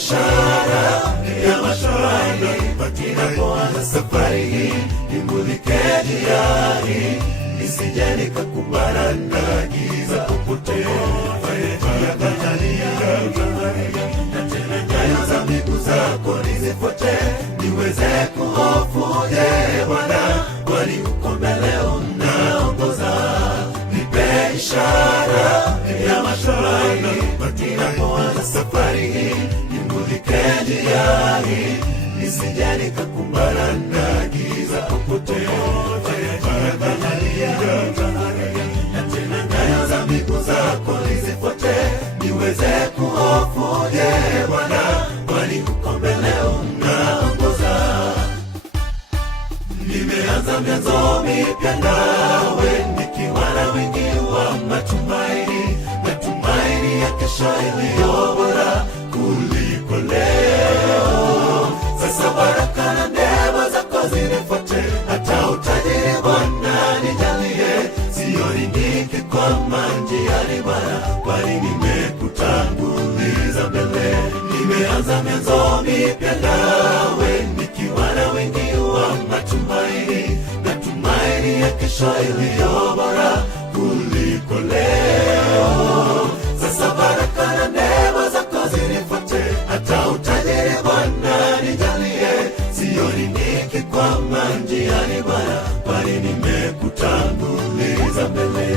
ishara ya matumaini. Ninapoanza safari hii, nimulike njia hii, nisije nikakumbana na giza popote. Na tena nyayo za miguu zako nizifuate, niweze kuhofu. Je, Bwana, kwani uko mbele unaongoza? Nipe ishara ya matumaini. Ninapoanza safari hii, nimulike njia hii, nisije nikakumbana na giza popote. Na tena nyayo za miguu zako nizifuate, niweze kuhofu. Je, Bwana, kwani uko mbele unaongoza? Nimeanza mianzo mipya nawe, nikiwa na wingi wa matumaini, matumaini ya kesho iliyo bora kuliko leo. Sasa baraka na neema zako zinifuate, hata utajiri Bwana nijalie. Sioni nikikwama njiani Bwana, bali nimekutanguliza mbele. Nimeanza mianzo mipya nawe, nikiwa na wingi wa matumaini, matumaini ya kesho iliyo bora kuliko leo. Sasa baraka na neema zako zinifuate, hata utajiri Bwana nijalie. Sioni nikikwama njiani Bwana, bali nimekutanguliza mbele.